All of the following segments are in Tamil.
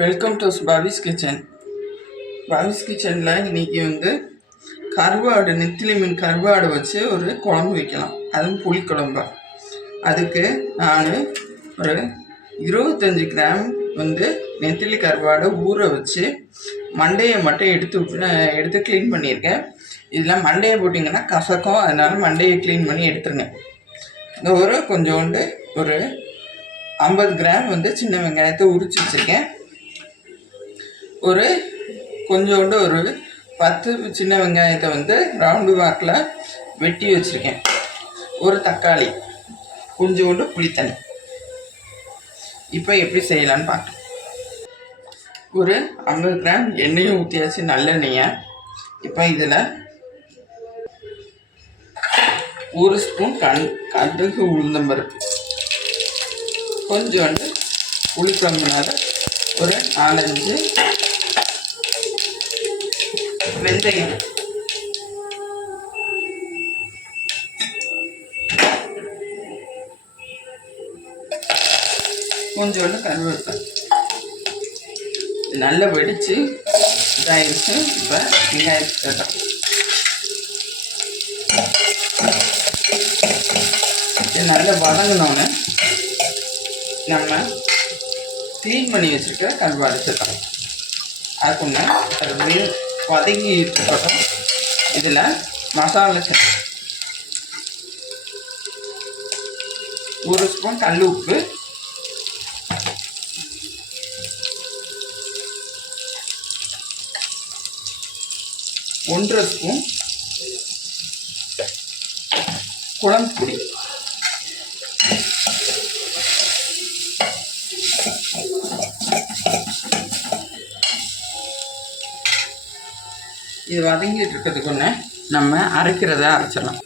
Welcome to Bobby's kitchen Bobby's கிச்சனில் இன்னைக்கு வந்து கருவாடு நெத்திலி மீன் கருவாடு வச்சு ஒரு குழம்பு வைக்கலாம். அதுவும் புளிக்குழம்பா அதுக்கு நான் ஒரு இருபத்தஞ்சி கிராம் வந்து நெத்திலி கருவாடை ஊற வச்சு மண்டையை மட்டும் எடுத்து விட்டு எடுத்து க்ளீன் பண்ணியிருக்கேன். இதில் மண்டையை போட்டிங்கன்னா கசக்கும். அதனால் மண்டையை க்ளீன் பண்ணி எடுத்துருங்க. இந்த ஒரு கொஞ்சோண்டு ஒரு ஐம்பது கிராம் வந்து சின்ன வெங்காயத்தை உரிச்சு வச்சுருக்கேன். ஒரு கொஞ்சோண்டு ஒரு பத்து சின்ன வெங்காயத்தை வந்து ரவுண்டு வாக்கில் வெட்டி வச்சுருக்கேன். ஒரு தக்காளி கொஞ்சோண்டு புளித்தண்ணி. இப்போ எப்படி செய்யலான்னு பார்க்கலாம். ஒரு ஐம்பது கிராம் எண்ணெயும் ஊற்றியாச்சு நல்லெண்ணெயை இப்போ இதில் ஒரு ஸ்பூன் கண் கடுகு உளுந்தம்பருப்பு கொஞ்சோண்டு புளிக்குழம்புனால ஒரு நாலஞ்சு வெந்தயம். கொஞ்சோண்டு கருவேப்பிலை. நல்லா வெடித்து இதாகிடுச்சு இப்போ வெங்காயத்தை கேட்டோம் இது நல்லா வதங்கினோன்னே நம்ம க்ளீன் பண்ணி வச்சுருக்க கருவாடு சேர்த்தணும் அதுக்குன்னு அது வெ- வதங்கி இருக்கட்டும். இதில் மசாலா ஒரு ஸ்பூன் கல் உப்பு. ஒன்றரை ஸ்பூன் குழம்பு பொடி. இது வதங்கிட்டு இருக்கிறதுக்கு ஒன்று நம்ம அரைக்கிறத அரைச்சிடலாம்.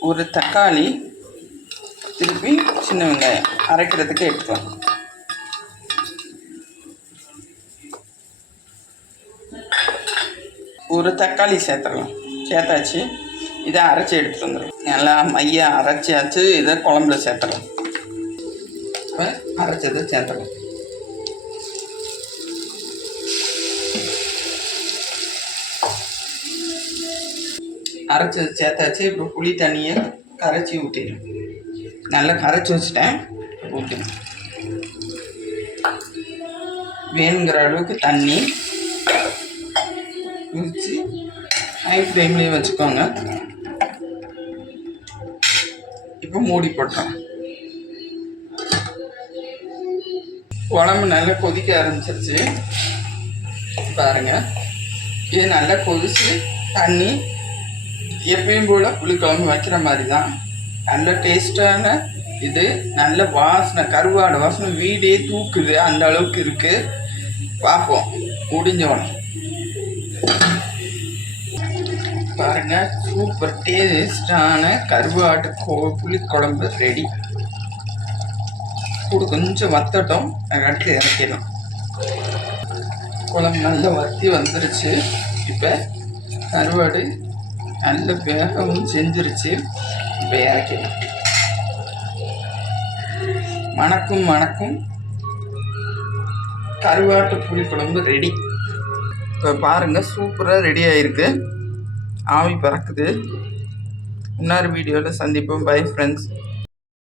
ஒரு தக்காளி திருப்பி சின்ன வெங்காயம் அரைக்கிறதுக்கு எடுத்துக்கலாம். ஒரு தக்காளி சேர்த்துடலாம். சேர்த்தாச்சு. இதை அரைச்சி எடுத்துட்டு வந்துடும் நல்லா மைய அரைச்சாச்சு. இதை குழம்புல சேர்த்துடலாம். அரைச்சதை சேர்த்துடலாம். அரைச்சது சேர்த்தாச்சு இப்போ புளி தண்ணியை கரைச்சி ஊற்றிடும் நல்லா கரைச்சி வச்சுட்டேன். ஊற்றணும் வேணுங்கிற அளவுக்கு தண்ணி ஊற்றி ஹை ஃப்ளேம்லேயே வச்சுக்கோங்க. இப்போ மூடி போட்டோம். குழம்பு நல்லா கொதிக்க ஆரம்பிச்சிருச்சு. பாருங்கள் இது நல்லா கொதிச்சு தண்ணி எப்பயும் போல் புளிக்குழம்பு வைக்கிற மாதிரி தான் நல்ல டேஸ்டான இது நல்ல வாசனை கருவாடு வாசனை வீடே தூக்குது அந்த அளவுக்கு இருக்கு. பார்ப்போம் முடிஞ்சோம் பாருங்க சூப்பர் டேஸ்டான கருவாட்டு கோ புளிக்குழம்பு ரெடி கூட கொஞ்சம் வத்தட்டும் அடுத்து இறக்கிடும் குழம்பு நல்லா வத்தி வந்துருச்சு. இப்போ கருவாடு நல்ல வேகவும் செஞ்சிருச்சு. இப்போ இறக்கிடலாம் மணக்கும் மணக்கும். கருவாட்டு புளிக்குழம்பு ரெடி இப்போ பாருங்கள் சூப்பராக ரெடி ஆயிருக்கு. ஆவி பறக்குது. இன்னொரு வீடியோவில் சந்திப்போம். Bye friends